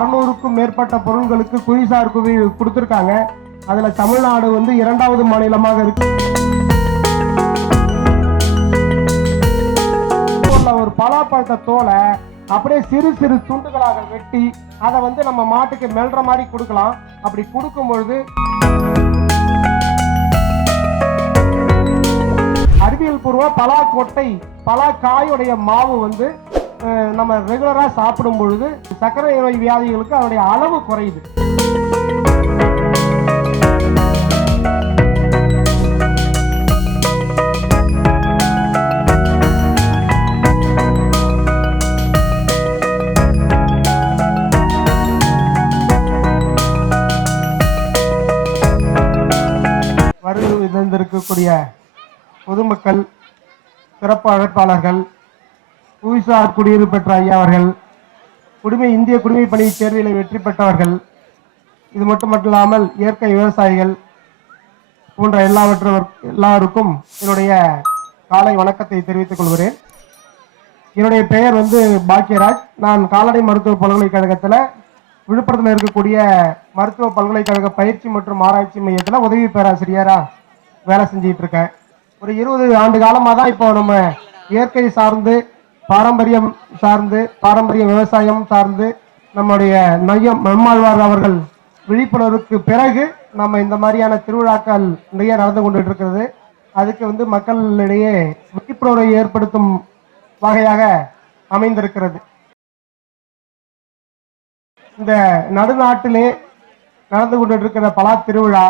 அறநூறுக்கும் மேற்பட்ட பொருள்களுக்கு குறிசார் குவி கொடுத்துருக்காங்க. அதில் தமிழ்நாடு வந்து இரண்டாவது மாநிலமாக இருக்கு. உள்ள ஒரு பலாப்பழத்தை தோலை அப்படியே சிறு சிறு துண்டுகளாக வெட்டி அதை வந்து நம்ம மாட்டுக்கு மெல்ற மாதிரி கொடுக்கலாம். அப்படி கொடுக்கும் பொழுது அறிவியல் பூர்வ பலா கொட்டை பலா காயுடைய மாவு வந்து நம்ம ரெகுலராக சாப்பிடும் பொழுது சர்க்கரை நோய் வியாதிகளுக்கு அதனுடைய அளவு குறையுது. வருந்திருக்கக்கூடிய பொதுமக்கள் சிறப்பு அழைப்பாளர்கள் புவிசார் குடியிருப்பு பெற்ற ஐயா அவர்கள் குடிமை இந்திய குடிமை பணி தேர்வில் வெற்றி பெற்றவர்கள் இது மட்டுமல்லாமல் இயற்கை விவசாயிகள் போன்ற எல்லாவற்றவர் எல்லாருக்கும் என்னுடைய காலை வணக்கத்தை தெரிவித்துக் கொள்கிறேன். என்னுடைய பெயர் வந்து பாக்கியராஜ். நான் கால்நடை மருத்துவ பல்கலைக்கழகத்தில் விழுப்புரத்தில் இருக்கக்கூடிய மருத்துவ பல்கலைக்கழக பயிற்சி மற்றும் ஆராய்ச்சி மையத்தில் உதவி பேராசிரியராக வேலை செஞ்சிட்டு இருக்கேன். ஒரு இருபது ஆண்டு காலமாக தான் இப்போ நம்ம இயற்கை சார்ந்து பாரம்பரியம் சார்ந்து பாரம்பரிய விவசாயம் சார்ந்து நம்முடைய நையம் நம்மாழ்வார் அவர்கள் விழிப்புணர்வுக்கு பிறகு நம்ம இந்த மாதிரியான திருவிழாக்கள் நிறைய நடந்து கொண்டு இருக்கிறது அதுக்கு வந்து மக்களிடையே விழிப்புணர்வை ஏற்படுத்தும் வகையாக அமைந்திருக்கிறது. இந்த நடுநாட்டிலே நடந்து கொண்டு இருக்கிற பலா திருவிழா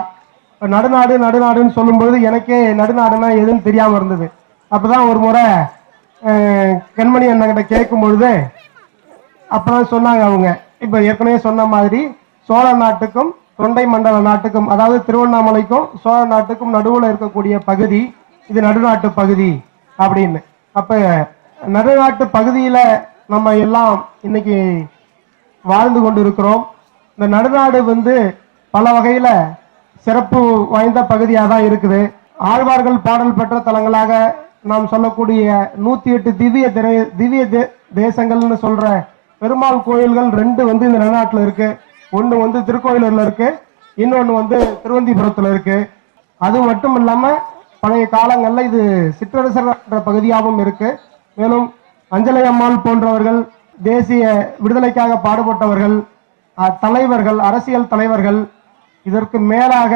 நடுநாடு நடுநாடுன்னு சொல்லும்பொழுது எனக்கே நடுநாடுனா எதுன்னு தெரியாமல் இருந்தது. அப்போதான் ஒரு முறை கண்மணி அண்ணங்கிட்ட கேட்கும் பொழுது அப்பதான் சொன்னாங்க அவங்க. இப்ப ஏற்கனவே சொன்ன மாதிரி சோழ நாட்டுக்கும் தொண்டை மண்டல நாட்டுக்கும் அதாவது திருவண்ணாமலைக்கும் சோழ நாட்டுக்கும் நடுவுல இருக்கக்கூடிய பகுதி இது நடுநாட்டு பகுதி அப்படின்னு. அப்ப நடுநாட்டு பகுதியில நம்ம எல்லாம் இன்னைக்கு வாழ்ந்து கொண்டிருக்கிறோம். இந்த நடுநாடு வந்து பல வகையில சிறப்பு வாய்ந்த பகுதியாக தான் இருக்குது. ஆழ்வார்கள் பாடல் பெற்ற தலங்களாக நாம் சொல்லக்கூடிய நூத்தி எட்டு திவ்ய திவ்ய தே- தேசங்கள்னு சொல்ற பெருமாள் கோயில்கள் ரெண்டு வந்து இந்த நடுநாட்டுல இருக்கு. ஒண்ணு வந்து திருக்கோயிலூர்ல இருக்கு. இன்னொன்னு வந்து திருவந்திபுரத்துல இருக்கு. அது மட்டும் இல்லாம பழைய காலங்கள்ல இது சிற்றரசர் என்ற பகுதியாகவும் இருக்கு. மேலும் அஞ்சலை அம்மாள் போன்றவர்கள் தேசிய விடுதலைக்காக பாடுபட்டவர்கள் தலைவர்கள் அரசியல் தலைவர்கள் இதற்கு மேலாக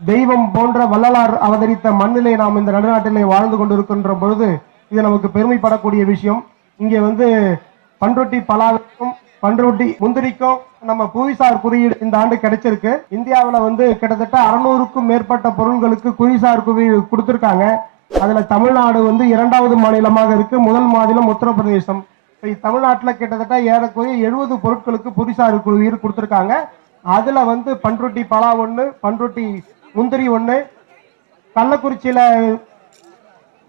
தெய்வம் போன்ற வள்ளலார் அவதரித்த மண்ணிலே நாம் இந்த நடுநாட்டிலே வாழ்ந்து கொண்டிருக்கின்ற பொழுது இது நமக்கு பெருமைப்படக்கூடிய விஷயம். இங்கே வந்து பண்ருட்டி பலாவுக்கும் பண்ருட்டி முந்திரிக்கும் நம்ம புவிசார் குறியீடு இந்த ஆண்டு கிடைச்சிருக்கு. இந்தியாவில் வந்து கிட்டத்தட்ட அறுநூறுக்கும் மேற்பட்ட பொருள்களுக்கு புவிசார் குறியீடு கொடுத்துருக்காங்க. அதில் தமிழ்நாடு வந்து இரண்டாவது மாநிலமாக இருக்கு முதல் மாநிலம் உத்தரப்பிரதேசம். இப்போ தமிழ்நாட்டில் கிட்டத்தட்ட ஏறக்குறைய எழுபது பொருட்களுக்கு புவிசார் குறியீடு கொடுத்துருக்காங்க. அதில் வந்து பண்ருட்டி பலா ஒன்று பண்ருட்டி முந்திரி ஒன்று கள்ளக்குறிச்சியில்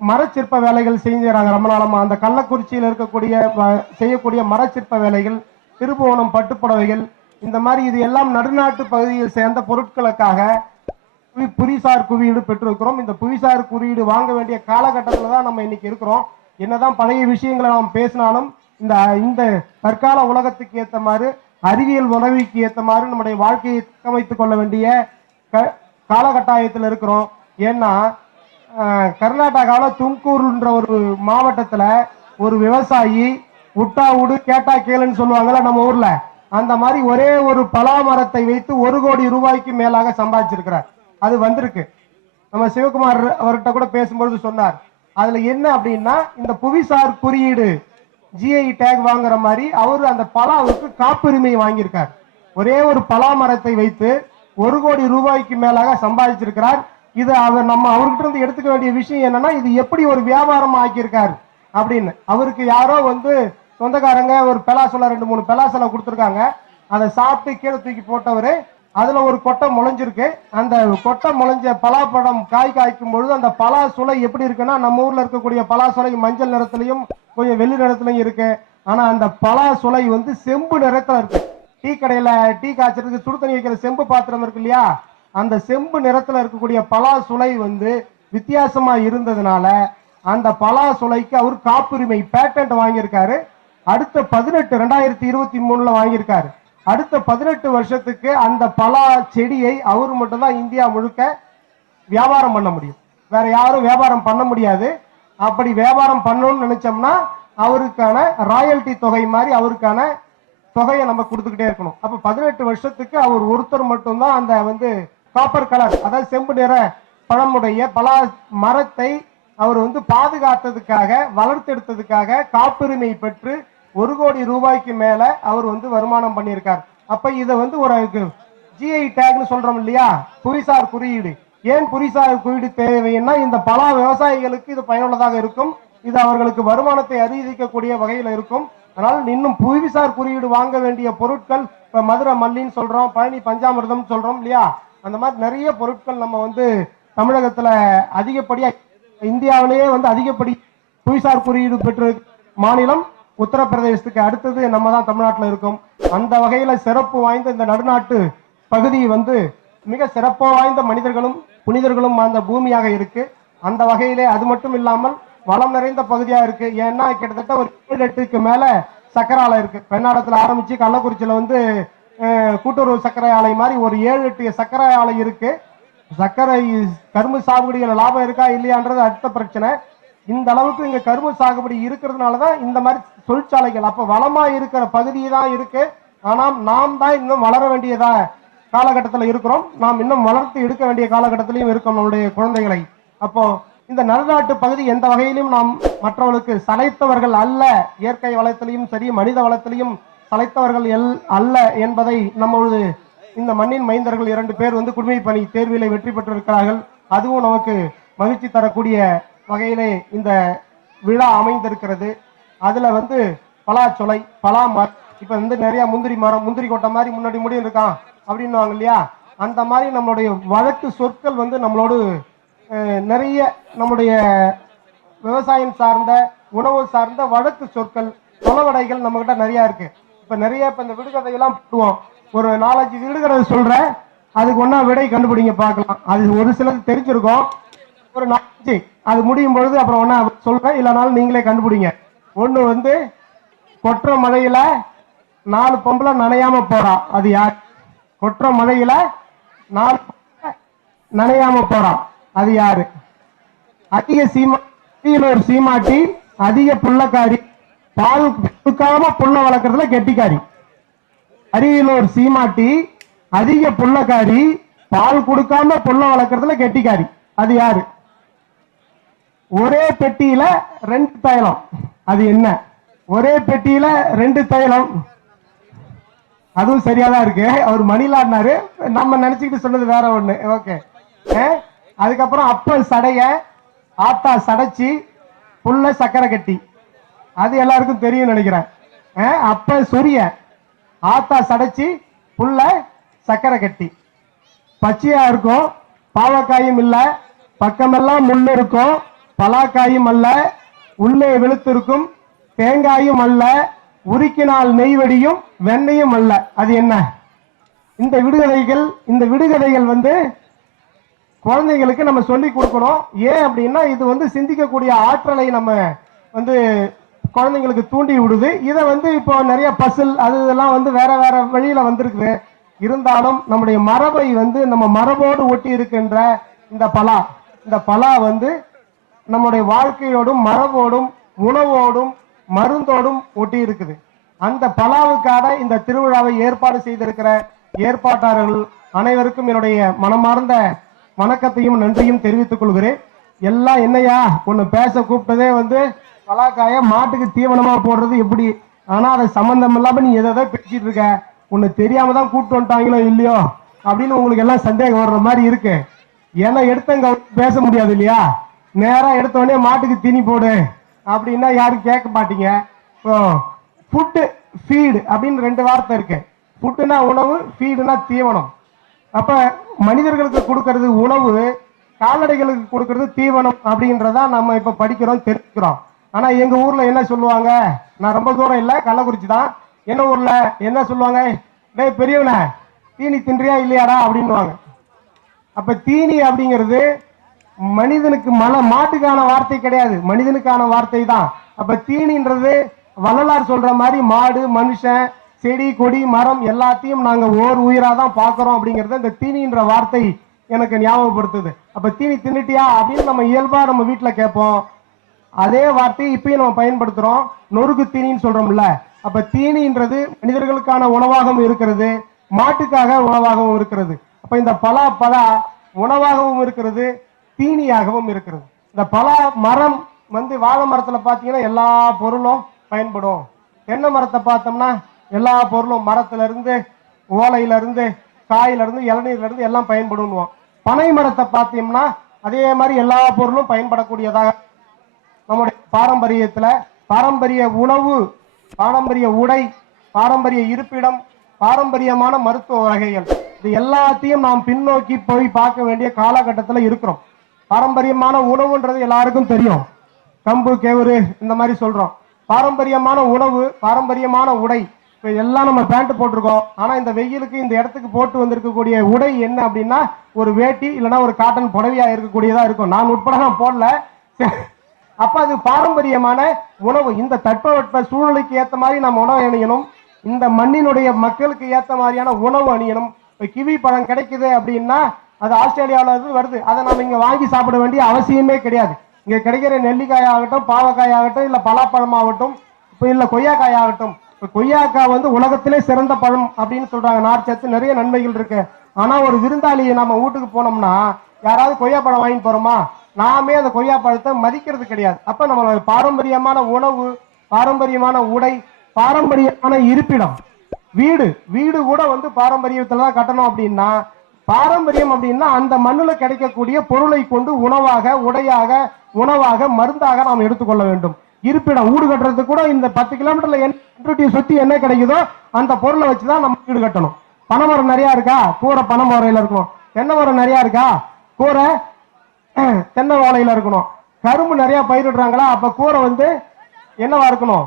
மரச்சிற்ப வேலைகள் செஞ்சுறாங்க. ரொம்ப நாளமாக அந்த கள்ளக்குறிச்சியில் இருக்கக்கூடிய செய்யக்கூடிய மரச்சிற்ப வேலைகள் திருபுவனம் பட்டுப்புடவைகள் இந்த மாதிரி இது எல்லாம் நடுநாட்டு பகுதியில் சேர்ந்த பொருட்களுக்காக புவிசார் குறியீடு பெற்றிருக்கிறோம். இந்த புவிசார் குறியீடு வாங்க வேண்டிய காலகட்டத்தில் தான் நம்ம இன்னைக்கு இருக்கிறோம். என்னதான் பழைய விஷயங்களை நாம் பேசினாலும் இந்த இந்த தற்கால உலகத்துக்கு ஏற்ற மாதிரி அறிவியல் உதவிக்கு ஏற்ற மாதிரி நம்முடைய வாழ்க்கையை அமைத்துக் கொள்ள வேண்டிய க- காலகட்டாயத்தில் இருக்கிறோம். ஏன்னா கர்நாடகாவில் தும்கூர்ன்ற ஒரு மாவட்டத்தில் ஒரு விவசாயி உட்டா உடு கேட்டா கேளுன்னு சொல்லுவாங்கல்ல நம்ம ஊர்ல. அந்த மாதிரி ஒரே ஒரு பலா மரத்தை வைத்து ஒரு கோடி ரூபாய்க்கு மேலாக சம்பாதிச்சிருக்கிறார். அது வந்திருக்கு. நம்ம சிவகுமார் அவர்கிட்ட கூட பேசும்பொழுது சொன்னார். அதுல என்ன அப்படின்னா இந்த புவிசார் குறியீடு ஜிஐ டேக் வாங்குற மாதிரி அவர் அந்த பலாவுக்கு காப்புரிமை வாங்கியிருக்கார். ஒரே ஒரு பலா மரத்தை வைத்து ஒரு கோடி ரூபாய்க்கு மேலாக சம்பாதிச்சிருக்கிறார். இது அவர் நம்ம அவர்கிட்ட இருந்து எடுத்துக்க வேண்டிய விஷயம் என்னன்னா இது எப்படி ஒரு வியாபாரம் ஆக்கியிருக்காரு அப்படின்னு. அவருக்கு யாரோ வந்து சொந்தக்காரங்க ஒரு பெலாசல ரெண்டு மூணு பெலாசலை கொடுத்துருக்காங்க. அதை சாப்பிட்டு கீழே தூக்கி போட்டவர் அதுல ஒரு கொட்டை முளைஞ்சிருக்கு. அந்த கொட்டை முளைஞ்ச பலாப்பழம் காய் காய்க்கும் பொழுது அந்த பலா சுளை எப்படி இருக்குன்னா நம்ம ஊர்ல இருக்கக்கூடிய பலா சுளை மஞ்சள் நிறத்துலயும் கொஞ்சம் வெள்ளி நிறத்துலயும் இருக்கு. ஆனா அந்த பலா சுளை வந்து செம்பு நிறத்துல இருக்கு. டீ கடையில டீ காய்ச்சறதுக்கு சுடு தண்ணி வைக்கிற செம்பு பாத்திரம் இருக்கு இல்லையா? அந்த செம்பு நிறத்துல இருக்கக்கூடிய பலா சுலை வந்து வித்தியாசமா இருந்ததுனால அந்த பலா சுலைக்கு அவர் காப்புரிமை பேட்டன்ட் வாங்கியிருக்காரு. அடுத்த பதினெட்டு ரெண்டாயிரத்தி இருபத்தி மூணுல வாங்கியிருக்காரு. அடுத்த பதினெட்டு வருஷத்துக்கு அந்த பலா செடியை அவர் மட்டும்தான் இந்தியா முழுக்க வியாபாரம் பண்ண முடியும். வேற யாரும் வியாபாரம் பண்ண முடியாது. அப்படி வியாபாரம் பண்ணணும்னு நினைச்சோம்னா அவருக்கான ராயல்டி தொகை மாதிரி அவருக்கான தொகையை நம்ம கொடுத்துக்கிட்டே இருக்கணும். அப்ப பதினெட்டு வருஷத்துக்கு அவர் ஒருத்தர் மட்டும்தான் அந்த வந்து காப்பர் கலர் அதாவது செம்பு நிற பழமுடைய பலா மரத்தை அவர் வந்து பாதுகாத்ததுக்காக வளர்த்தெடுத்ததுக்காக காப்புரிமை பெற்று ஒரு கோடி ரூபாய்க்கு மேல அவர் வந்து வருமானம் பண்ணியிருக்கார். அப்ப இதை வந்து ஒரு ஜிஐ டேக்னு சொல்றோம் இல்லையா? புவிசார் குறியீடு. ஏன் புவிசார் குறியீடு தேவைன்னா இந்த பலா விவசாயிகளுக்கு இது பயனுள்ளதாக இருக்கும். இது அவர்களுக்கு வருமானத்தை அதிகரிக்கக்கூடிய வகையில் இருக்கும். அதனால் இன்னும் புவிசார் குறியீடு வாங்க வேண்டிய பொருட்கள் இப்போ மதுரை மல்லின்னு சொல்கிறோம் பழனி பஞ்சாமிரதம் சொல்கிறோம் இல்லையா? அந்த மாதிரி நிறைய பொருட்கள் நம்ம வந்து தமிழகத்தில் அதிகப்படியாக இந்தியாவிலேயே வந்து அதிகப்படி புவிசார் குறியீடு பெற்று மாநிலம் உத்தரப்பிரதேசத்துக்கு அடுத்தது நம்ம தான் தமிழ்நாட்டில் இருக்கோம். அந்த வகையில் சிறப்பு வாய்ந்த இந்த நடுநாட்டு பகுதி வந்து மிக சிறப்பு வாய்ந்த மனிதர்களும் புனிதர்களும் அந்த பூமியாக இருக்கு. அந்த வகையிலே அது மட்டும் இல்லாமல் வளம் நிறைந்த பகுதியா இருக்கு. ஏன்னா கிட்டத்தட்ட ஒரு ஏழு எட்டுக்கு மேல சக்கரை ஆலை இருக்கு. பெண்ணாடத்துல ஆரம்பிச்சு கள்ளக்குறிச்சியில வந்து கூட்டுறவு சர்க்கரை ஆலை மாதிரி ஒரு ஏழு எட்டு சர்க்கரை ஆலை இருக்கு. சர்க்கரை கரும்பு சாகுபடியில் லாபம் இருக்கா இல்லையான்றது அடுத்த பிரச்சனை. இந்த அளவுக்கு இங்க கரும்பு சாகுபடி இருக்கிறதுனால தான் இந்த மாதிரி தொழிற்சாலைகள் அப்ப வளமா இருக்கிற பகுதி தான் இருக்கு. ஆனால் நாம் தான் இன்னும் வளர வேண்டியதா காலகட்டத்தில் இருக்கிறோம். நாம் இன்னும் வளர்த்து எடுக்க வேண்டிய காலகட்டத்திலையும் இருக்கோம் நம்முடைய குழந்தைகளை. அப்போ இந்த நல்நாட்டு பகுதி எந்த வகையிலும் நாம் மற்றவர்களுக்கு சளைத்தவர்கள் அல்ல. இயற்கை வளத்திலையும் சரி மனித வளத்திலையும் சளைத்தவர்கள் எல் அல்ல என்பதை நம்மளது இந்த மண்ணின் மைந்தர்கள் இரண்டு பேர் வந்து குடிமை பணி தேர்விலே வெற்றி பெற்றிருக்கிறார்கள். அதுவும் நமக்கு மகிழ்ச்சி தரக்கூடிய வகையிலே இந்த விழா அமைந்திருக்கிறது. அதில் வந்து பலாச்சொலை பலா மரம் இப்போ வந்து நிறைய முந்திரி மரம் முந்திரி கொட்டை மாதிரி முன்னாடி முடியும் இருக்கான் அப்படின்னுவாங்க இல்லையா? அந்த மாதிரி நம்மளுடைய வழக்கு சொற்கள் வந்து நம்மளோடு நிறைய நம்முடைய விவசாயம் சார்ந்த உணவு சார்ந்த வழக்கு சொற்கள் சொலவடைகள் நம்ம கிட்ட நிறைய இருக்கு. இப்ப நிறைய இப்ப இந்த விடுகதையெல்லாம் போடுவோம். ஒரு நாலஞ்சு விடுகதை சொல்றேன். அதுக்கு ஒன்னா விடை கண்டுபிடிங்க பார்க்கலாம். அது ஒரு சிலது தெரிஞ்சிருக்கும். ஒரு நாலஞ்சு. அது முடியும் பொழுது அப்புறம் ஒன்னா சொல்றேன். இல்லைனாலும் நீங்களே கண்டுபிடிங்க. ஒண்ணு வந்து கொற்ற மழையில் நாலு பொம்பளை நனையாம போறா. அது யார்? கொற்ற மழையில் நாலு நனையாம போறான் அது யாரு? அதிக சீமா ஒரு சீமாட்டி அதிக புள்ளக்காரி பால் கொடுக்காம புள்ள வளர்க்கறதுல கெட்டிக்காரி. அரியலூர் சீமாட்டி அதிக புள்ளக்காரி பால் கொடுக்காம புள்ள வளர்க்கறதுல கெட்டிக்காரி. அது யாரு? ஒரே பெட்டியில ரெண்டு தைலம். அது என்ன? ஒரே பெட்டியில ரெண்டு தைலம். அதுவும் சரியா தான் இருக்கு. அவர் மணிலாடினாரு. நம்ம நினைச்சுக்கிட்டு சொன்னது வேற ஒண்ணு. ஓகே. அதுக்கப்புறம் அப்பல் சடைய ஆத்தா சடைச்சி புள்ள சக்கரை கட்டி. அது எல்லாருக்கும் தெரியும் நினைக்கிறேன். அப்ப சொரிய ஆத்தா சடைச்சி புள்ள சக்கரை கட்டி. பச்சையா இருக்கும் பாவக்காயும் இல்லை பக்கமெல்லாம் முள் இருக்கும் பலாக்காயும் அல்ல உள்ளே வெளுத்திருக்கும் தேங்காயும் அல்ல உருக்கினால் நெய்வடியும் வெண்ணையும் அல்ல. அது என்ன? இந்த விடுகதைகள் இந்த விடுகதைகள் வந்து குழந்தைங்களுக்கு நம்ம சொல்லி கொடுக்கணும். ஏன் அப்படின்னா இது வந்து சிந்திக்கக்கூடிய ஆற்றலை நம்ம வந்து குழந்தைங்களுக்கு தூண்டி விடுது. இதை வந்து இப்போ நிறைய பசில் அது இதெல்லாம் வந்து வேற வேற வழியில வந்திருக்குது. இருந்தாலும் நம்முடைய மரபை வந்து நம்ம மரபோடு ஒட்டி இருக்கின்ற இந்த பலா இந்த பலா வந்து நம்முடைய வாழ்க்கையோடும் மரபோடும் உணவோடும் மருந்தோடும் ஒட்டி இருக்குது. அந்த பலாவுக்கான இந்த திருவிழாவை ஏற்பாடு செய்திருக்கிற ஏற்பாட்டாளர்கள் அனைவருக்கும் என்னுடைய மனமார்ந்த வணக்கத்தையும் நன்றியும் தெரிவித்துக் கொள்கிறேன். எல்லாம் என்னையா? ஒன்று பேச கூப்பிட்டதே வந்து பலாக்காய மாட்டுக்கு தீவனமாக போடுறது எப்படி? ஆனால் அதை சம்மந்தம் இல்லாமல் நீ எதை பேசிட்டு இருக்க. உன்னை தெரியாம தான் கூப்பிட்டு வந்துட்டாங்களோ இல்லையோ? அப்படின்னு உங்களுக்கு எல்லாம் சந்தேகம் வர்ற மாதிரி இருக்கு. ஏன்னா எடுத்தங்க பேச முடியாது இல்லையா? நேராக எடுத்தோடனே மாட்டுக்கு தீனி போடு. அப்படின்னா யாரும் கேட்க மாட்டீங்க. இப்போ ஃபுட்டு ஃபீடு அப்படின்னு ரெண்டு வார்த்தை இருக்கு. ஃபுட்டுனா உணவு ஃபீடுனா தீவனம். அப்ப மனிதர்களுக்கு கொடுக்கறது உணவு கால்நடைகளுக்கு கொடுக்கறது தீவனம் அப்படின்றதான் நம்ம இப்ப படிக்கிறோம் தெரிஞ்சுக்கிறோம். ஆனா எங்க ஊர்ல என்ன சொல்லுவாங்க? நான் ரொம்ப தூரம் இல்ல கள்ளக்குறிச்சி தான். என்ன ஊர்ல என்ன சொல்லுவாங்க? டேய் பெரியவனே தீனி தின்றியா இல்லையாடா அப்படின்னுவாங்க. அப்ப தீனி அப்படிங்கிறது மனிதனுக்கு மல மாட்டுக்கான வார்த்தை கிடையாது. மனிதனுக்கான வார்த்தை தான். அப்ப தீனின்றது வள்ளலார் சொல்ற மாதிரி மாடு மனுஷன் செடி கொடி மரம் எல்லாத்தையும் நாங்கள் ஓர் உயிராக தான் பார்க்குறோம் அப்படிங்கிறத இந்த தீனின்ற வார்த்தை எனக்கு ஞாபகப்படுத்துது. அப்போ தீனி தின்னுட்டியா அப்படின்னு நம்ம இயல்பாக நம்ம வீட்டில் கேட்போம். அதே வார்த்தையை இப்பயும் நம்ம பயன்படுத்துகிறோம் நொறுக்கு தீனின்னு சொல்கிறோம்ல அப்போ தீனின்றது மனிதர்களுக்கான உணவாகவும் இருக்கிறது மாட்டுக்காக உணவாகவும் இருக்கிறது. அப்போ இந்த பலா பலா உணவாகவும் இருக்கிறது தீனியாகவும் இருக்கிறது. இந்த பலா மரம் வந்து வாழை மரத்தில் பார்த்தீங்கன்னா எல்லா பொருளும் பயன்படும். தென்னை மரத்தை பார்த்தோம்னா எல்லா பொருளும் மரத்திலிருந்து ஓலையிலிருந்து காயிலிருந்து இளநீர்லேருந்து எல்லாம் பயன்படுவோம் பனை மரத்தை பார்த்தீங்கன்னா அதே மாதிரி எல்லா பொருளும் பயன்படக்கூடியதாக நம்முடைய பாரம்பரியத்தில் பாரம்பரிய உணவு பாரம்பரிய உடை பாரம்பரிய இருப்பிடம் பாரம்பரியமான மருத்துவ வகைகள். இது எல்லாத்தையும் நாம் பின்னோக்கி போய் பார்க்க வேண்டிய காலகட்டத்தில் இருக்கிறோம். பாரம்பரியமான உணவுன்றது எல்லாருக்கும் தெரியும். கம்பு கேவுரு இந்த மாதிரி சொல்கிறோம் பாரம்பரியமான உணவு பாரம்பரியமான உடை இப்போ எல்லாம் நம்ம பேண்ட் போட்டிருக்கோம். ஆனால் இந்த வெயிலுக்கு இந்த இடத்துக்கு போட்டு வந்திருக்கக்கூடிய உடை என்ன அப்படின்னா ஒரு வேட்டி இல்லைன்னா ஒரு காட்டன் புடவையாக இருக்கக்கூடியதாக இருக்கும். நான் உட்பட நான் போடல. அப்போ அது பாரம்பரியமான உணவு. இந்த தட்பவெட்ப சூழ்நிலைக்கு ஏற்ற மாதிரி நம்ம உணவு அணியணும். இந்த மண்ணினுடைய மக்களுக்கு ஏற்ற மாதிரியான உணவு அணியணும். இப்போ கிவி பழம் கிடைக்குது அப்படின்னா அது ஆஸ்திரேலியாவில் இருந்து வருது. அதை நம்ம இங்கே வாங்கி சாப்பிட வேண்டிய அவசியமே கிடையாது. இங்கே கிடைக்கிற நெல்லிக்காய் ஆகட்டும் பாவக்காய் ஆகட்டும் இப்போ பலாப்பழம் ஆகட்டும் கொய்யாக்காய் ஆகட்டும். இப்போ கொய்யாக்காய் வந்து உலகத்திலே சிறந்த பழம் அப்படின்னு சொல்றாங்க. நார்ச்சத்து நிறைய நன்மைகள் இருக்கு. ஆனா ஒரு விருந்தாளியை நம்ம வீட்டுக்கு போனோம்னா யாராவது கொய்யா பழம் வாங்கிட்டு போறோமா? நாமே அந்த கொய்யா பழத்தை மதிக்கிறது கிடையாது. அப்ப நம்ம பாரம்பரியமான உணவு பாரம்பரியமான உடை பாரம்பரியமான இருப்பிடம் வீடு வீடு கூட வந்து பாரம்பரியத்துல தான் கட்டணும் அப்படின்னா பாரம்பரியம் அப்படின்னா அந்த மண்ணில் கிடைக்கக்கூடிய பொருளை கொண்டு உணவாக உடையாக உணவாக மருந்தாக நாம் எடுத்துக்கொள்ள வேண்டும். இருப்பிடம் வீடு கட்டுறதுக்கு கூட இந்த பத்து கிலோமீட்டர்ல என்ன சுத்தி என்ன கிடைக்குதோ அந்த பொருளை வச்சுதான் நம்ம வீடு கட்டணும். பனைமரம் நிறையா இருக்கா? கூரை பனை இருக்கணும். தென்னை மரம் நிறையா இருக்கா? கூரை தென்னை ஓலையில இருக்கணும். கரும்பு நிறையா பயிரிடுறாங்களா? அப்ப கூரை வந்து என்னவா இருக்கணும்?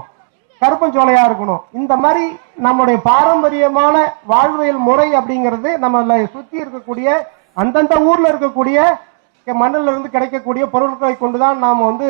கருப்பஞ்சோலையா இருக்கணும். இந்த மாதிரி நம்முடைய பாரம்பரியமான வாழ்வியல் முறை அப்படிங்கிறது நம்மளை சுத்தி இருக்கக்கூடிய அந்தந்த ஊர்ல இருக்கக்கூடிய மண்ணில் இருந்து கிடைக்கக்கூடிய பொருட்களை கொண்டுதான் நாம் வந்து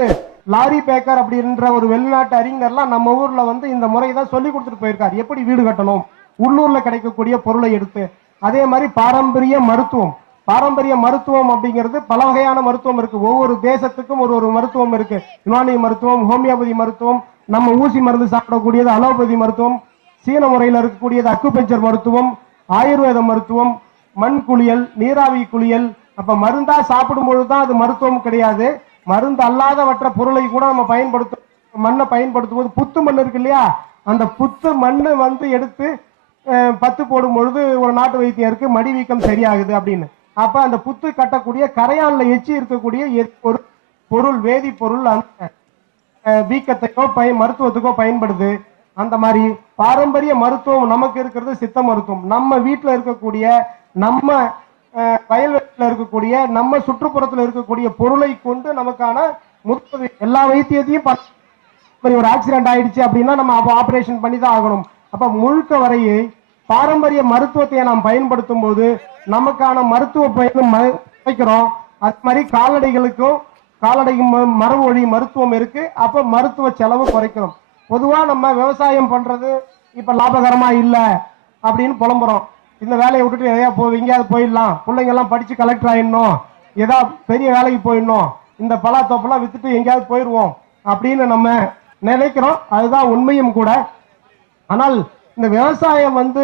லாரி பேக்கர் அப்படின்ற ஒரு வெளிநாட்டு அறிஞர்லாம் நம்ம ஊரில் வந்து இந்த முறையை தான் சொல்லி கொடுத்துட்டு போயிருக்காரு. எப்படி வீடு கட்டணும்? உள்ளூரில் கிடைக்கக்கூடிய பொருளை எடுத்து அதே மாதிரி பாரம்பரிய மருத்துவம். பாரம்பரிய மருத்துவம் அப்படிங்கிறது பல வகையான மருத்துவம் இருக்கு. ஒவ்வொரு தேசத்துக்கும் ஒரு ஒரு மருத்துவம் இருக்கு. யுனானி மருத்துவம் ஹோமியோபதி மருத்துவம் நம்ம ஊசி மருந்து சாப்பிடக்கூடியது அலோபதி மருத்துவம் சீன முறையில் இருக்கக்கூடியது அக்குபஞ்சர் மருத்துவம் ஆயுர்வேத மருத்துவம் மண் குளியல் நீராவி குளியல். அப்ப மருந்தா சாப்பிடும் பொழுதுதான் அது மருத்துவம் கிடையாது. மருந்து அல்லாதவற்ற பொருளை கூட நம்ம பயன்படுத்தும் மண்ணை பயன்படுத்தும் போது புத்து மண் இருக்கு இல்லையா? அந்த புத்து மண்ணு வந்து எடுத்து பத்து போடும் பொழுது ஒரு நாட்டு வைத்தியருக்கு மடி வீக்கம் சரியாகுது அப்படின்னு. அப்ப அந்த புத்து கட்டக்கூடிய கரையான்ல எச்சி இருக்கக்கூடிய ஒரு பொருள் வேதிப்பொருள் அந்த வீக்கத்துக்கோ பயன் மருத்துவத்துக்கோ பயன்படுது. அந்த மாதிரி பாரம்பரிய மருத்துவம் நமக்கு இருக்கிறது சித்த மருத்துவம். நம்ம வீட்டில் இருக்கக்கூடிய நம்ம வயல்வெளியில் இருக்கக்கூடிய நம்ம சுற்றுப்புறத்தில் இருக்கக்கூடிய பொருளை கொண்டு நமக்கான முற்பது எல்லா வைத்தியத்தையும் ப- மாதிரி ஒரு ஆக்சிடென்ட் ஆயிடுச்சு அப்படின்னா நம்ம அப்போ ஆப்ரேஷன் பண்ணி தான் ஆகணும். அப்போ முழுக்க வரையை பாரம்பரிய மருத்துவத்தை நாம் பயன்படுத்தும் போது நமக்கான மருத்துவ பயனும் ம- அது மாதிரி கால்நடைகளுக்கும் கால்நடை ம- மரபு வழி மருத்துவம் இருக்கு. அப்போ மருத்துவ செலவு குறைக்கிறோம் பொதுவாக நம்ம விவசாயம் பண்ணுறது இப்போ லாபகரமாக இல்லை அப்படின்னு புலம்புறோம். இந்த வேலையை விட்டுட்டு நிறையா போ எங்கேயாவது போயிடலாம். பிள்ளைங்கெல்லாம் படித்து படிச்சு கலெக்டர் ஆயிடணும். ஏதா பெரிய வேலைக்கு போயிடணும். இந்த பலாத்தோப்பெல்லாம் வித்துட்டு எங்கேயாவது போயிடுவோம் அப்படின்னு நம்ம நினைக்கிறோம். அதுதான் உண்மையும் கூட. ஆனால் இந்த விவசாயம் வந்து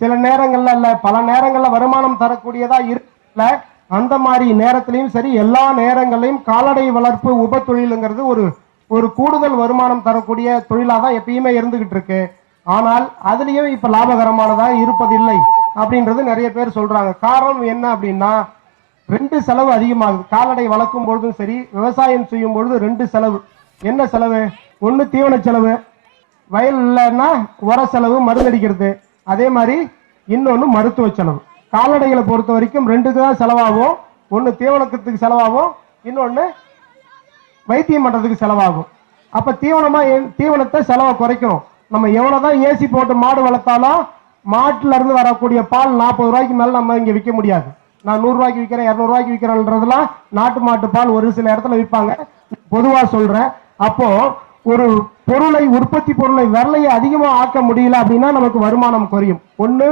சில நேரங்களில் இல்லை பல நேரங்களில் வருமானம் தரக்கூடியதா இருக்குல்ல. அந்த மாதிரி நேரத்திலையும் சரி எல்லா நேரங்களையும் கால்நடை வளர்ப்பு உப தொழிலுங்கிறது ஒரு ஒரு கூடுதல் வருமானம் தரக்கூடிய தொழிலாக தான் எப்பயுமே இருந்துகிட்டு இருக்கு. ஆனால் அதுலேயும் இப்போ லாபகரமானதாக இருப்பதில்லை அப்படின்றது நிறைய பேர் சொல்கிறாங்க காரணம் என்ன அப்படின்னா ரெண்டு செலவு அதிகமாகுது. கால்நடை வளர்க்கும் பொழுதும் சரி விவசாயம் செய்யும் பொழுது ரெண்டு செலவு. என்ன செலவு? ஒன்று தீவன செலவு வயல் இல்லைன்னா உர செலவு மருந்தடிக்கிறது அதே மாதிரி இன்னொன்று மருத்துவ செலவு. கால்நடைகளை பொறுத்த வரைக்கும் ரெண்டுக்கு தான் செலவாகும். ஒன்று தீவனத்துக்கு செலவாகும். இன்னொன்று வைத்தியம் பண்ணுறதுக்கு செலவாகும். அப்போ தீவனமாக தீவனத்தை செலவை குறைக்கணும். நம்ம எவ்வளவுதான் ஏசி போட்டு மாடு வளர்த்தாலும் மாட்டுல இருந்து வரக்கூடிய பால் நாற்பது ரூபாய்க்கு மேல நம்ம இங்க விற்க முடியாது. நான் நூறு ரூபாய்க்கு விற்கிறேன் இரநூறுவாய்க்கு ரூபாய்க்கு விற்கிறேன்றதுலாம் நாட்டு மாட்டு பால் ஒரு சில இடத்துல விற்பாங்க. பொதுவா சொல்றேன். அப்போ ஒரு பொருளை உற்பத்தி பொருளை விரலையை அதிகமாக ஆக்க முடியல அப்படின்னா நமக்கு வருமானம் குறையும். ஒன்று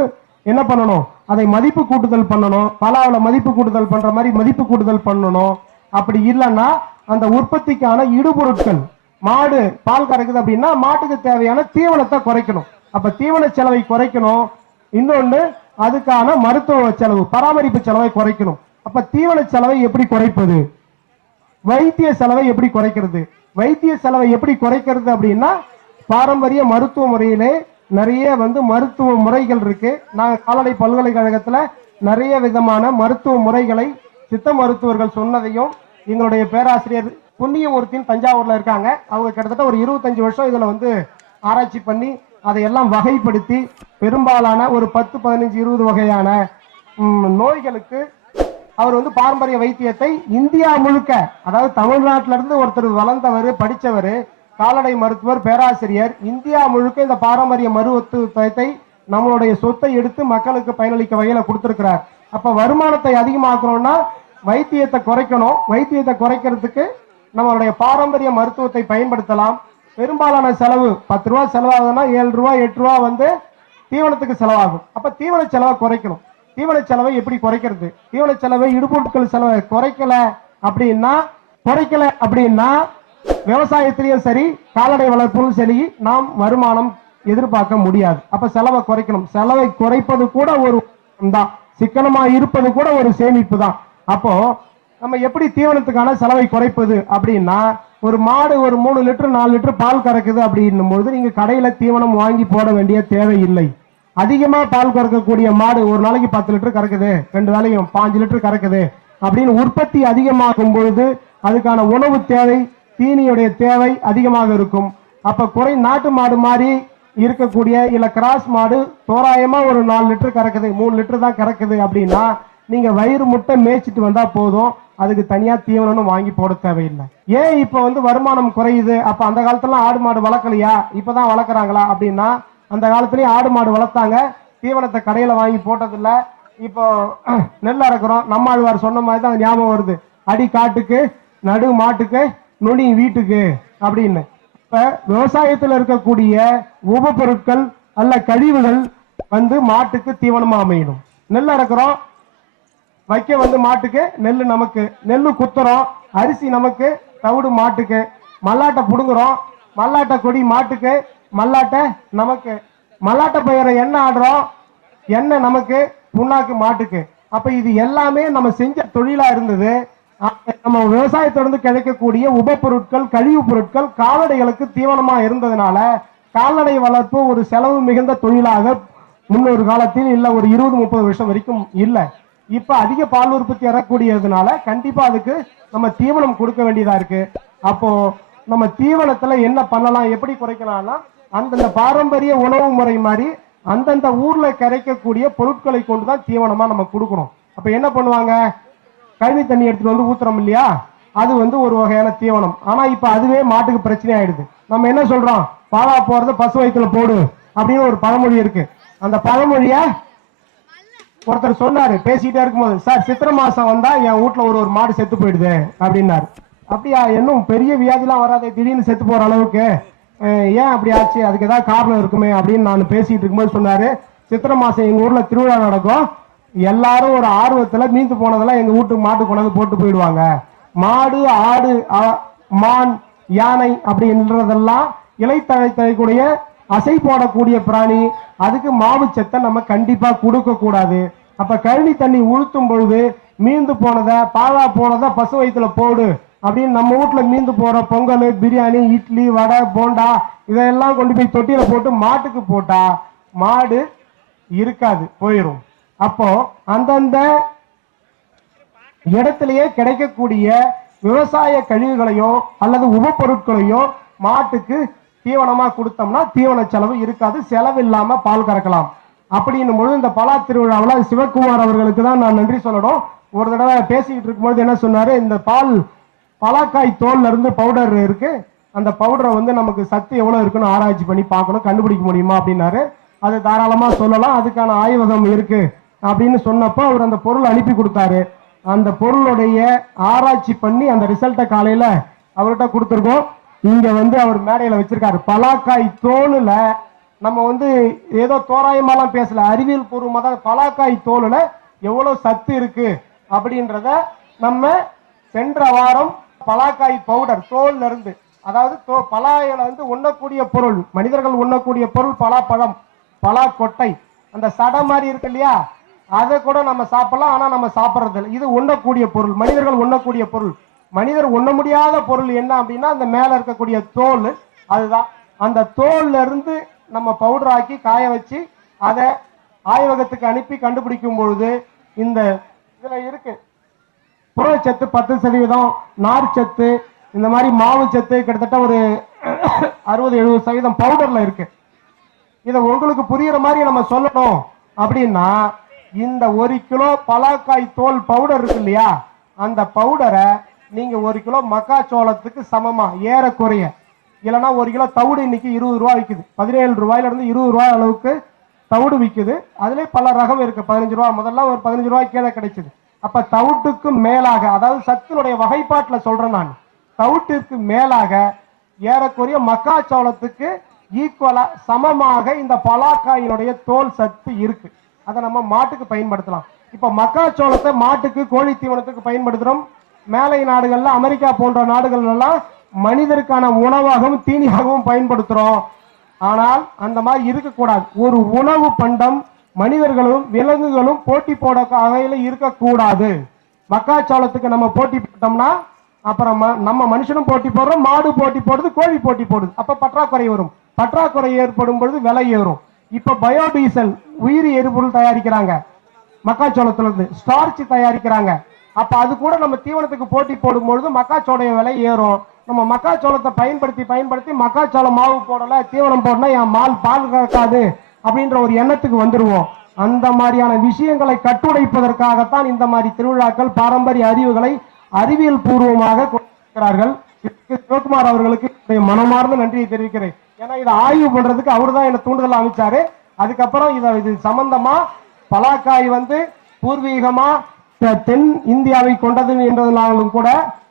என்ன பண்ணணும்? அதை மதிப்பு கூட்டுதல் பண்ணணும். பலாவில் மதிப்பு கூட்டுதல் பண்ணுற மாதிரி மதிப்பு கூட்டுதல் பண்ணணும். அப்படி இல்லைன்னா அந்த உற்பத்திக்கான இடுபொருட்கள் மாடு பால் கறக்குது அப்படின்னா மாட்டுக்கு தேவையான தீவனத்தை குறைக்கணும். அப்ப தீவன செலவை குறைக்கணும். இன்னொன்று அதுக்கான மருத்துவ செலவு பராமரிப்பு செலவை குறைக்கணும். அப்ப தீவன செலவை எப்படி குறைப்பது? வைத்திய செலவை எப்படி குறைக்கிறது? வைத்திய செலவை எப்படி குறைக்கிறது அப்படின்னா பாரம்பரிய மருத்துவ முறையிலே நிறைய வந்து மருத்துவ முறைகள் இருக்கு. நாங்கள் கால்நடை பல்கலைக்கழகத்துல நிறைய விதமான மருத்துவ முறைகளை சித்த மருத்துவர்கள் சொன்னதையும் எங்களுடைய பேராசிரியர் புண்ணிய ஒருத்தின் தஞ்சாவூர்ல இருக்காங்க. அவங்க கிட்டத்தட்ட ஒரு இருபத்தஞ்சு வருஷம் இதுல வந்து ஆராய்ச்சி பண்ணி அதையெல்லாம் வகைப்படுத்தி பெரும்பாலான ஒரு பத்து பதினஞ்சு இருபது வகையான நோய்களுக்கு அவர் வந்து பாரம்பரிய வைத்தியத்தை இந்தியா முழுக்க அதாவது தமிழ்நாட்டில இருந்து ஒருத்தர் வளர்ந்தவர் படித்தவர் கால்நடை மருத்துவர் பேராசிரியர் இந்தியா முழுக்க இந்த பாரம்பரிய மருத்துவத்தை நம்மளுடைய சொத்தை எடுத்து மக்களுக்கு பயனளிக்க வகையில கொடுத்துருக்கிறார். அப்ப வருமானத்தை அதிகமாக்கணும்னா வைத்தியத்தை குறைக்கணும். வைத்தியத்தை குறைக்கிறதுக்கு நம்மளுடைய பாரம்பரிய மருத்துவத்தை பயன்படுத்தலாம். பெரும்பாலான செலவு பத்து ரூபா செலவாகுதுன்னா ஏழு ரூபா எட்டு ரூபா வந்து தீவனத்துக்கு செலவாகும். அப்போ தீவன செலவை குறைக்கணும். தீவன செலவை எப்படி குறைக்கிறது? தீவன செலவை இடுபொருட்கள் செலவை குறைக்கல அப்படின்னா குறைக்கல அப்படின்னா விவசாயத்திலையும் சரி கால்நடை வளர்ப்பும் சரி நாம் வருமானம் எதிர்பார்க்க முடியாது. அப்ப செலவை குறைக்கணும். செலவை குறைப்பது கூட ஒரு தான். சிக்கனமா இருப்பது கூட ஒரு சேமிப்பு தான். அப்போ நம்ம எப்படி தீவனத்துக்கான செலவை குறைப்பது அப்படின்னா ஒரு மாடு ஒரு மூணு லிட்டர் நாலு லிட்டர் பால் கறக்குது அப்படின்னும் பொழுது நீங்கள் கடையில் தீவனம் வாங்கி போட வேண்டிய தேவை இல்லை அதிகமாக பால் கறக்கக்கூடிய மாடு ஒரு நாளைக்கு பத்து லிட்டர் கறக்குது ரெண்டு வேளையும் பாஞ்சு லிட்டர் கறக்குது அப்படின்னு உற்பத்தி அதிகமாகும் பொழுது அதுக்கான உணவு தேவை தீனியுடைய தேவை அதிகமாக இருக்கும். அப்போ குறை நாட்டு மாடு மாதிரி இருக்கக்கூடிய இல்லை கிராஸ் மாடு தோராயமாக ஒரு நாலு லிட்டர் கறக்குது மூணு லிட்டர் தான் கறக்குது அப்படின்னா நீங்கள் வயிறு முட்டை மேய்ச்சிட்டு வந்தால் போதும். அதுக்கு தனியா தீவனம்னு வாங்கி போட தேவையில்லை. ஏன் இப்ப வந்து வருமானம் குறையுது? அப்ப அந்த காலத்துல ஆடு மாடு வளர்க்கலையா? இப்பதான் வளர்க்குறாங்களா? அப்படின்னா அந்த காலத்துலயும் ஆடு மாடு வளர்த்தாங்க. தீவனத்தை கடையில வாங்கி போட்டதில்ல. இப்போ நெல் அறக்குறோம். நம்மாழ்வார் சொன்ன மாதிரி தான் ஞாபகம் வருது. அடி காட்டுக்கு நடு மாட்டுக்கு நுனி வீட்டுக்கு அப்படின்னு. இப்ப விவசாயத்துல இருக்கக்கூடிய உபபொருட்கள் அல்ல கழிவுகள் வந்து மாட்டுக்கு தீவனமா அமையணும். நெல் அறுக்கிறோம். வைக்க வந்து மாட்டுக்கு நெல் நமக்கு. நெல் குத்துறோம் அரிசி நமக்கு தவிடு மாட்டுக்கு. மல்லாட்டை பிடுங்குறோம் மல்லாட்டை கொடி மாட்டுக்கு மல்லாட்டை நமக்கு. மல்லாட்டை பயிரை எண்ணெய் ஆடுறோம் எண்ணெய் நமக்கு புண்ணாக்கு மாட்டுக்கு. அப்போ இது எல்லாமே நம்ம செஞ்ச தொழிலாக இருந்தது. நம்ம விவசாயத்திலிருந்து கிடைக்கக்கூடிய உப பொருட்கள் கழிவுப் பொருட்கள் கால்நடைகளுக்கு தீவனமாக இருந்ததுனால கால்நடை வளர்ப்பு ஒரு செலவு மிகுந்த தொழிலாக முன்னொரு காலத்தில் இல்லை ஒரு இருபது முப்பது வருஷம் வரைக்கும் இல்லை. இப்ப அதிக பால் உற்பத்தி வரக்கூடியதுனால கண்டிப்பா அதுக்கு நம்ம தீவனம் கொடுக்க வேண்டியதா இருக்கு. அப்போ நம்ம தீவனத்துல என்ன பண்ணலாம் எப்படி குறைக்கலாம்னா அந்தந்த பாரம்பரிய உணவு முறை மாதிரி அந்தந்த ஊர்ல கிடைக்கக்கூடிய பொருட்களை கொண்டு தான் தீவனமா நம்ம கொடுக்கணும். அப்ப என்ன பண்ணுவாங்க? கழனி தண்ணி எடுத்துட்டு வந்து ஊத்துறோம் இல்லையா? அது வந்து ஒரு வகையான தீவனம். ஆனா இப்ப அதுவே மாட்டுக்கு பிரச்சனை ஆயிடுது. நம்ம என்ன சொல்றோம்? பாலா போறது பசு வயிற்றுல போடு அப்படின்னு ஒரு பழமொழி இருக்கு. அந்த பழமொழிய ஒருத்தர் சொன்னாரு பேசிக்கிட்டே இருக்கும்போது சார் சித்திரை மாசம் வந்தா என் வீட்ல ஒரு ஒரு மாடு செத்து போயிடுது அப்படின்னாரு. அப்படியா இன்னும் பெரிய வியாதிலாம் வராதே திடீர்னு செத்து போற அளவுக்கு. ஏன் அப்படி ஆச்சு? அதுக்கு ஏதாவது காரணம் இருக்குமே அப்படின்னு நான் பேசிட்டு இருக்கும்போது சொன்னாரு. சித்திரை மாசம் எங்க ஊர்ல திருவிழா நடக்கும். எல்லாரும் ஒரு ஆர்வத்துல மீந்து போனதெல்லாம் எங்க வீட்டுக்கு மாட்டு கொண்டாந்து போட்டு போயிடுவாங்க. மாடு ஆடு ஆ- மான் யானை அப்படின்றதெல்லாம் இலைத்தழை தழைக்கூடிய அசை போடக்கூடிய பிராணி அதுக்கு மாவுச்சத்தை நம்ம கண்டிப்பா கொடுக்க கூடாது. அப்ப கழனி தண்ணி உளுத்தும் பொழுது மீந்து போனதை பாழா போனதை பசு வயிற்றுல போடு அப்படின்னு நம்ம வீட்ல மீந்து போகிற பொங்கல் பிரியாணி இட்லி வடை போண்டா இதெல்லாம் கொண்டு போய் தொட்டியில் போட்டு மாட்டுக்கு போட்டால் மாடு இருக்காது போயிடும் அப்போ அந்தந்த இடத்துலையே கிடைக்கக்கூடிய விவசாய கழிவுகளையோ அல்லது உபப்பொருட்களையோ மாட்டுக்கு தீவனமா கொடுத்தோம்னா தீவன செலவு இருக்காது செலவு இல்லாம பால் கறக்கலாம். அப்படின்னும் பொழுது இந்த பலா திருவிழாவில் சிவகுமார் அவர்களுக்கு தான் நான் நன்றி சொல்லணும். ஒரு தடவை பேசிக்கிட்டு இருக்கும்போது என்ன சொன்னாரு? இந்த பால் பலாக்காய் தோல்ல இருந்து பவுடர் இருக்கு. அந்த பவுடரை வந்து நமக்கு சக்தி எவ்வளோ இருக்குன்னு ஆராய்ச்சி பண்ணி பார்க்கணும். கண்டுபிடிக்க முடியுமா அப்படின்னாரு. அது தாராளமா சொல்லலாம். அதுக்கான ஆய்வகம் இருக்கு அப்படின்னு சொன்னப்போ அவர் அந்த பொருள் அனுப்பி கொடுத்தாரு. அந்த பொருளுடைய ஆராய்ச்சி பண்ணி அந்த ரிசல்ட்டை காலையில் அவர்கிட்ட கொடுத்துருக்கோம். இங்க வந்து அவர் மேடையில வச்சிருக்காரு. பலாக்காய் தோலுல நம்ம வந்து ஏதோ தோராயமாலாம் பேசல. அறிவியல் பூர்வமா தான் பலாக்காய் தோலுல எவ்வளவு சத்து இருக்கு அப்படின்றத நம்ம சென்ற வாரம் பலாக்காய் பவுடர் தோல்ல இருந்து அதாவது தோ- பலாயில வந்து உண்ணக்கூடிய பொருள் மனிதர்கள் உண்ணக்கூடிய பொருள் பலாப்பழம் பலா கொட்டை அந்த சடை மாதிரி இருக்கு இல்லையா? அதை கூட நம்ம சாப்பிடலாம் ஆனா நம்ம சாப்பிட்றது இல்லை. இது உண்ணக்கூடிய பொருள் மனிதர்கள் உண்ணக்கூடிய பொருள். மனிதர் உண்ண முடியாத பொருள் என்ன அப்படின்னா அந்த மேலே இருக்கக்கூடிய தோல் அதுதான். அந்த தோல்ல இருந்து நம்ம பவுடர் ஆக்கி காய வச்சு அதை ஆய்வகத்துக்கு அனுப்பி கண்டுபிடிக்கும் பொழுது இந்த இதில் இருக்கு. புரச்சத்து பத்து சதவீதம் நார் சத்து இந்த மாதிரி மாவு சத்து கிட்டத்தட்ட ஒரு அறுபது எழுபது சதவீதம் பவுடர்ல இருக்கு. இதை உங்களுக்கு புரியுற மாதிரி நம்ம சொல்லணும் அப்படின்னா இந்த ஒரு கிலோ பலாக்காய் தோல் பவுடர் இருக்கு இல்லையா? அந்த பவுடரை நீங்க ஒரு கிலோ மக்காச்சோளத்துக்கு சமமா ஏறக்குறைய. இல்லைன்னா ஒரு கிலோ தவிடு இன்னைக்கு இருபது ரூபா விற்குது பதினேழு ரூபாயில இருந்து இருபது ரூபாய் அளவுக்கு தவிடு விற்குது அதுல பல ரகம் இருக்கு. பதினஞ்சு ரூபா முதல்ல ஒரு பதினஞ்சு ரூபாய் கீழே கிடைச்சது. அப்ப தவிட்டுக்கு மேலாக அதாவது சத்தினுடைய வகைப்பாட்டில் சொல்றேன் நான். தவிட்டுக்கு மேலாக ஏறக்குறைய மக்காச்சோளத்துக்கு ஈக்குவலா சமமாக இந்த பலாக்காயினுடைய தோல் சத்து இருக்கு. அதை நம்ம மாட்டுக்கு பயன்படுத்தலாம். இப்ப மக்காச்சோளத்தை மாட்டுக்கு கோழி தீவனத்துக்கு பயன்படுத்துறோம். மேலை நாடுகள்ல அமெரிக்கா போன்ற நாடுகள்லாம் மனிதருக்கான உணவாகவும் தீனியாகவும் பயன்படுத்துகிறோம் ஆனால் அந்த மாதிரி இருக்கக்கூடாது. ஒரு உணவு பண்டம் மனிதர்களும் விலங்குகளும் போட்டி போட வகையில் இருக்கக்கூடாது. மக்காச்சோளத்துக்கு நம்ம போட்டி போட்டோம்னா அப்புறம் ம- நம்ம மனுஷனும் போட்டி போடுறோம் மாடு போட்டி போடுது கோழி போட்டி போடுது. அப்போ பற்றாக்குறை வரும். பற்றாக்குறை ஏற்படும் பொழுது விலை ஏறும். இப்போ பயோடீசல் உயிரி எரிபொருள் தயாரிக்கிறாங்க. மக்காச்சோளத்துலேருந்து ஸ்டார்ச் தயாரிக்கிறாங்க. அப்ப அது கூட நம்ம தீவனத்துக்கு போட்டி போடும் பொழுது மக்காச்சோடைய விலை ஏறும். நம்ம மக்காச்சோளத்தை பயன்படுத்தி பயன்படுத்தி மக்காச்சோளம் மாவு போடல தீவனம் போடனா என் மால் பால் கறக்காது அப்படின்ற ஒரு எண்ணத்துக்கு வந்துருவோம். அந்த மாதிரியான விஷயங்களை கட்டுடைப்பதற்காகத்தான் இந்த மாதிரி திருவிழாக்கள் பாரம்பரிய அறிவுகளை அறிவியல் பூர்வமாக கொடுக்கிறார்கள் சிவகுமார் அவர்களுக்கு மனமார்ந்த நன்றியை தெரிவிக்கிறேன். ஏன்னா இதை ஆய்வு பண்றதுக்கு அவர் தான் என்ன தூண்டுதல் அமைச்சாரு. அதுக்கப்புறம் இதை இது சம்பந்தமா பலாக்காய் வந்து பூர்வீகமா தென் இந்தியாவை கொண்டது என்றதுனாலும் கூட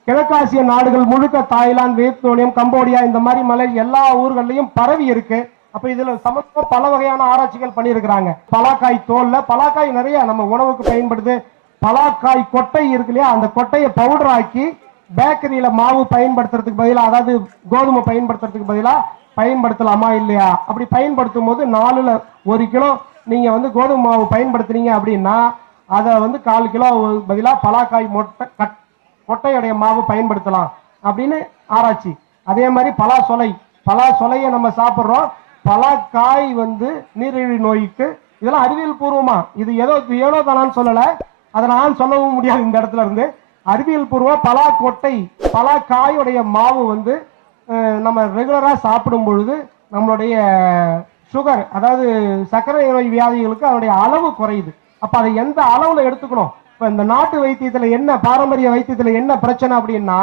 கிழக்காசிய நாடுகள் முழுக்க தாய்லாந்து வியட்நாமியம் கம்போடியா இந்த மாதிரி மலை எல்லா ஊர்கள்லயும் பரவி இருக்கு. அப்ப இதுல சமத்துவ பல வகையான ஆராய்ச்சிகள் பண்ணியிருக்கிறாங்க. பலாக்காய் தோல்ல பலாக்காய் நிறைய நம்ம உணவுக்கு பயன்படுது. பலாக்காய் கொட்டை இருக்கு இல்லையா? அந்த கொட்டையை பவுடர் ஆக்கி பேக்கரியில மாவு பயன்படுத்துறதுக்கு பதிலாக அதாவது கோதுமை பயன்படுத்துறதுக்கு பதிலாக பயன்படுத்தலாமா இல்லையா? அப்படி பயன்படுத்தும் போது நாலுல ஒரு கிலோ நீங்க வந்து கோதுமை மாவு பயன்படுத்துறீங்க அப்படின்னா அதை வந்து கால் கிலோ பதிலாக பலாக்காய் மொட்டை கட் கொட்டையுடைய மாவு பயன்படுத்தலாம் அப்படின்னு ஆராய்ச்சி. அதே மாதிரி பலா சொலை பலா சொலையை நம்ம சாப்பிட்றோம். பலாக்காய் வந்து நீரிழிவு நோய்க்கு இதெல்லாம் அறிவியல் பூர்வமா. இது ஏதோ ஏனோ தானான்னு சொல்லலை. அதை நான் சொல்லவும் முடியாது இந்த இடத்துல இருந்து. அறிவியல் பூர்வம் பலா கொட்டை பலா காயுடைய மாவு வந்து நம்ம ரெகுலராக சாப்பிடும் பொழுது நம்மளுடைய சுகர் அதாவது சர்க்கரை நோய் வியாதிகளுக்கு அதனுடைய அளவு குறையுது. அப்ப அதை எந்த அளவுல எடுத்துக்கணும்? இப்ப இந்த நாட்டு வைத்தியத்துல என்ன பாரம்பரிய வைத்தியத்துல என்ன பிரச்சனை அப்படின்னா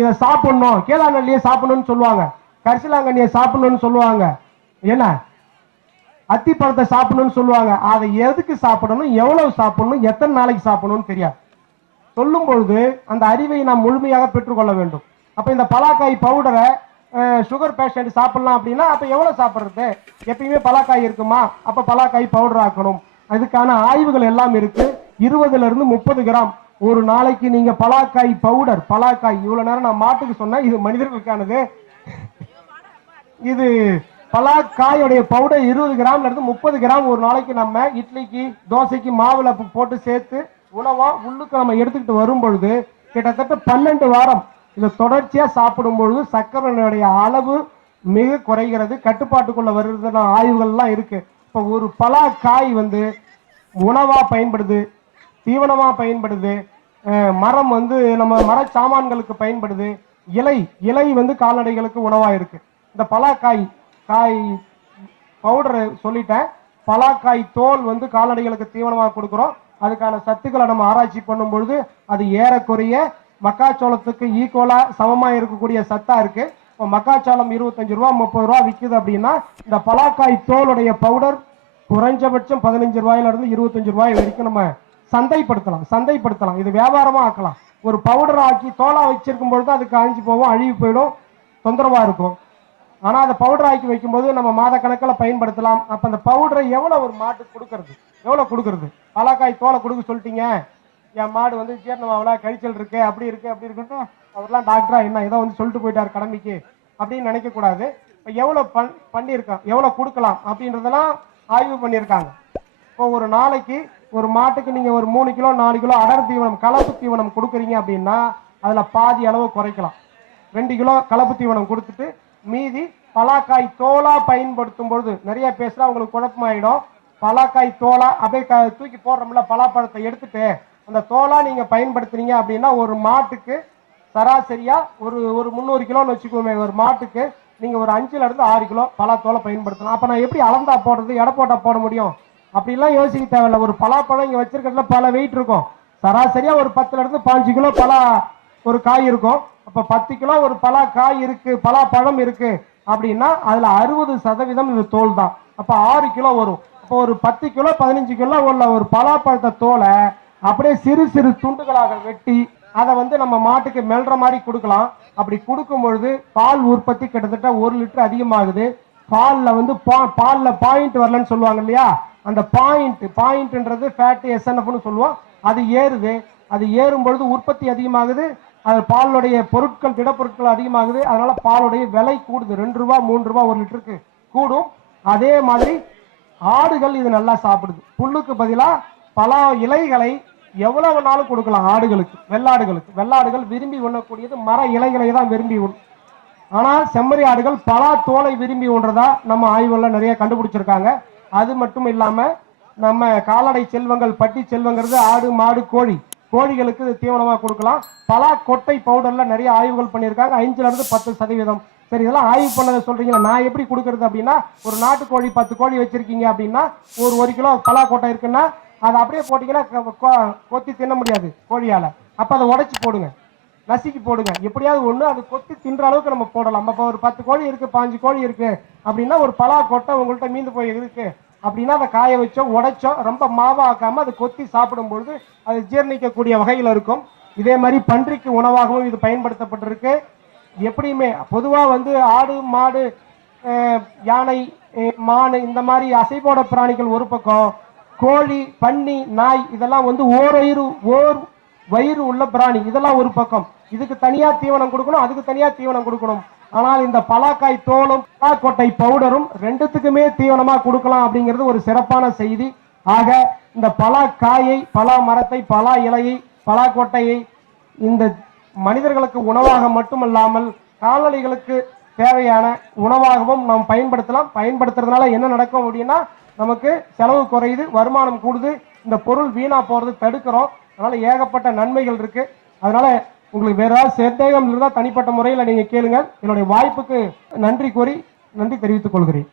இதை சாப்பிடணும். கேளாநல்லியை சாப்பிடணும்னு சொல்லுவாங்க. கரிசலாங்கண்ணியை சாப்பிடணும்னு சொல்லுவாங்க. என்ன? அத்திப்பழத்தை சாப்பிடணும்னு சொல்லுவாங்க. அதை எதுக்கு சாப்பிடணும்? எவ்வளவு சாப்பிடணும்? எத்தனை நாளைக்கு சாப்பிடணும்னு தெரியாது. சொல்லும் பொழுது அந்த அறிவை நாம் முழுமையாக பெற்றுக்கொள்ள வேண்டும். அப்ப இந்த பலாக்காய் பவுடரை சுகர் பேஷண்ட் சாப்பிடலாம் அப்படின்னா அப்ப எவ்வளவு சாப்பிட்றது? எப்பயுமே பலாக்காய் இருக்குமா? அப்ப பலாக்காய் பவுடர் ஆக்கணும். அதுக்கான ஆய்வுகள் எல்லாம் இருக்கு. இருபதுல இருந்து முப்பது கிராம். ஒரு நாளைக்கு நீங்க பலாக்காய் பவுடர் பலாக்காய் இவ்வளவு நேரம் நான் மாட்டுக்கு சொன்னேன். இது மனிதர்களுக்கானது. இது பலாக்காயோடைய பவுடர் இருபது கிராம்ல இருந்து முப்பது கிராம் ஒரு நாளைக்கு நம்ம இட்லிக்கு தோசைக்கு மாவுல போட்டு சேர்த்து உணவா உள்ளுக்கு நம்ம எடுத்துக்கிட்டு வரும் பொழுது கிட்டத்தட்ட பன்னெண்டு வாரம் இதை தொடர்ச்சியா சாப்பிடும் பொழுது சர்க்கரையினுடைய அளவு மிக குறைகிறது. கட்டுப்பாட்டுக்குள்ள வருதுன்னு ஆய்வுகள்லாம் இருக்கு. இப்போ ஒரு பலாக்காய் வந்து உணவாக பயன்படுது தீவனமாக பயன்படுது மரம் வந்து நம்ம மர சாமான்களுக்கு பயன்படுது. இலை இலை வந்து கால்நடைகளுக்கு உணவாக இருக்கு. இந்த பலாக்காய் காய் பவுடர் சொல்லிட்டேன். பலாக்காய் தோல் வந்து கால்நடைகளுக்கு தீவனமாக கொடுக்குறோம். அதுக்கான சத்துக்களை நம்ம ஆராய்ச்சி பண்ணும் பொழுது அது ஏறக்குறைய மக்காச்சோளத்துக்கு ஈக்குவலாக சமமாக இருக்கக்கூடிய சத்தாக இருக்குது இப்போ மக்காச்சோளம் இருபத்தஞ்சு ரூபா முப்பது ரூபா விற்கிது அப்படின்னா இந்த பலாக்காய் தோலுடைய பவுடர் குறைஞ்சபட்சம் பதினஞ்சு ரூபாயிலிருந்து இருபத்தஞ்சு ரூபாய் வரைக்கும் நம்ம சந்தைப்படுத்தலாம் சந்தைப்படுத்தலாம். இது வியாபாரமாக ஆக்கலாம். ஒரு பவுடர் ஆக்கி தோலாக வச்சிருக்கும் பொழுது அது காஞ்சி போகும் அழுகி போயிடும் தொந்தரவாக இருக்கும். ஆனால் அதை பவுடர் ஆக்கி வைக்கும்போது நம்ம மாத கணக்கில் பயன்படுத்தலாம். அப்போ அந்த பவுடரை எவ்வளோ ஒரு மாட்டுக்கு கொடுக்கறது? எவ்வளோ கொடுக்கறது? பலாக்காய் தோலை கொடுக்க சொல்லிட்டீங்க. என் மாடு வந்து ஜீரணமாவல கழிச்சல் இருக்கு அப்படி இருக்கு அப்படி இருக்குன்னு அவர்லாம் டாக்டரா என்ன ஏதோ வந்து சொல்லிட்டு போயிட்டார் கடமைக்கு அப்படின்னு நினைக்க கூடாது எவ்வளோ எவ்வளவு பண் பண்ணியிருக்கோம் எவ்வளவு கொடுக்கலாம் அப்படின்றதெல்லாம் ஆய்வு பண்ணியிருக்காங்க. இப்போ ஒரு நாளைக்கு ஒரு மாட்டுக்கு நீங்க ஒரு மூணு கிலோ நாலு கிலோ அடர் தீவனம் கலப்பு தீவனம் கொடுக்குறீங்க அப்படின்னா அதுல பாதி அளவு குறைக்கலாம். ரெண்டு கிலோ கலப்பு தீவனம் கொடுத்துட்டு மீதி பலாக்காய் தோலா பயன்படுத்தும் பொழுது நிறைய பேசுனா உங்களுக்கு குழப்பமாயிடும். பலாக்காய் தோலா அப்படியே க- தூக்கி போடுறோம்ல பலாப்பழத்தை எடுத்துட்டு அந்த தோலா நீங்க பயன்படுத்துறீங்க அப்படின்னா ஒரு மாட்டுக்கு சராசரியா ஒரு ஒரு முந்நூறு கிலோன்னு வச்சுக்கோமே ஒரு மாட்டுக்கு நீங்க ஒரு அஞ்சுல இருந்து ஆறு கிலோ பலாத்தோலை பயன்படுத்தலாம். அப்ப நான் எப்படி அளந்தா போடுறது எடை போட்டா போட முடியும்? அப்படிலாம் யோசிக்க தேவையில்ல. ஒரு பலாப்பழம் இங்க வச்சிருக்கிறதுல பல வெயிட் இருக்கும். சராசரியா ஒரு பத்துல இருந்து பாஞ்சு கிலோ பலா ஒரு காய் இருக்கும். அப்ப பத்து கிலோ ஒரு பலா காய் இருக்கு பலா பழம் இருக்கு அப்படின்னா அதுல அறுபது சதவீதம் இது தோல் தான் அப்ப ஆறு கிலோ வரும். அப்போ ஒரு பத்து கிலோ பதினஞ்சு கிலோ உள்ள ஒரு பலாப்பழத்தை தோலை அப்படியே சிறு சிறு துண்டுகளாக வெட்டி அதை வந்து நம்ம மாட்டுக்கு மெல்ற மாதிரி கொடுக்கலாம். அப்படி கொடுக்கும் பொழுது பால் உற்பத்தி கிட்டத்தட்ட ஒரு லிட்டர் அதிகமாகுது. பாலில் வந்து பா- பாலில் பாயிண்ட் வரலன்னு சொல்லுவாங்க இல்லையா? அந்த பாயிண்ட் பாயிண்ட்ன்றது ஃபேட் எஸ்என்எஃப்னு சொல்லுவோம். அது ஏறுது. அது ஏறும் பொழுது உற்பத்தி அதிகமாகுது. அது பாலுடைய பொருட்கள் திடப்பொருட்கள் அதிகமாகுது. அதனால பாலுடைய விலை கூடுது. ரெண்டு ரூபா மூணு ரூபா ஒரு லிட்டருக்கு கூடும். அதே மாதிரி ஆடுகள் இது நல்லா சாப்பிடுது. புல்லுக்கு பதிலாக பல இலைகளை எவ்வளவு நாளும் கொடுக்கலாம் ஆடுகளுக்கு வெள்ளாடுகளுக்கு. வெள்ளாடுகள் விரும்பி உண்ணக்கூடியது மர இலைகளை தான் விரும்பி உண் ஆனால் செம்மறி ஆடுகள் பலா தோலை விரும்பி உண்றதா நம்ம ஆய்வுல நிறைய கண்டுபிடிச்சிருக்காங்க. அது மட்டும் இல்லாம நம்ம கால்நடை செல்வங்கள் பட்டி செல்வங்கிறது ஆடு மாடு கோழி. கோழிகளுக்கு தீவனமாக கொடுக்கலாம். பலா கொட்டை பவுடர்ல நிறைய ஆய்வுகள் பண்ணியிருக்காங்க. அஞ்சுல இருந்து பத்து சதவீதம். சரி இதெல்லாம் ஆய்வு பண்ணதை சொல்றீங்களா? நான் எப்படி கொடுக்கறது அப்படின்னா ஒரு நாட்டு கோழி பத்து கோழி வச்சிருக்கீங்க அப்படின்னா ஒரு ஒரு கிலோ பலா கொட்டை இருக்குன்னா அதை அப்படியே போட்டிங்கன்னா கொத்தி தின்ன முடியாது கோழியால். அப்போ அதை உடச்சி போடுங்க. நசுக்கி போடுங்க. எப்படியாவது ஒன்று அது கொத்தி தின்ற அளவுக்கு நம்ம போடலாம். இப்போ ஒரு பத்து கோழி இருக்குது பாஞ்சு கோழி இருக்குது அப்படின்னா ஒரு பலா கொட்டை உங்கள்கிட்ட மீந்து போய் இருக்குது அப்படின்னா அதை காய வச்சோ உடைச்சோ ரொம்ப மாவாக்காமல் அது அதை கொத்தி சாப்பிடும்பொழுது அது ஜீரணிக்கக்கூடிய வகையில் இருக்கும். இதே மாதிரி பன்றிக்கு உணவாகவும் இது பயன்படுத்தப்பட்டிருக்கு. எப்படியுமே பொதுவாக வந்து ஆடு மாடு யானை மான் இந்த மாதிரி அசைபோட பிராணிகள் ஒரு பக்கம். கோழி பன்னி நாய் இதெல்லாம் வந்து ஓரயிறு ஓர் வயிறு உள்ள பிராணி. இதெல்லாம் ஒரு பக்கம். இதுக்கு தனியா தீவனம் கொடுக்கணும் அதுக்கு தனியா தீவனம் கொடுக்கணும். ஆனால் இந்த பலாக்காய் தோலும் பலாக்கொட்டை பவுடரும் ரெண்டுத்துக்குமே தீவனமா கொடுக்கலாம் அப்படிங்கிறது ஒரு சிறப்பான செய்தி. ஆக இந்த பலாக்காயை பலா மரத்தை பலா இலையை பலாக்கொட்டையை இந்த மனிதர்களுக்கு உணவாக மட்டுமல்லாமல் கால்நடைகளுக்கு தேவையான உணவாகவும் நாம் பயன்படுத்தலாம். பயன்படுத்துறதுனால என்ன நடக்கும் அப்படின்னா நமக்கு செலவு குறையுது வருமானம் கூடுது இந்த பொருள் வீணா போறது தடுக்கிறோம். அதனால ஏகப்பட்ட நன்மைகள் இருக்கு. அதனால உங்களுக்கு வேற ஏதாவது சந்தேகம் இருந்தால் தனிப்பட்ட முறையில் நீங்க கேளுங்க. என்னுடைய வாய்ப்புக்கு நன்றி கூறி நன்றி தெரிவித்துக் கொள்கிறேன்.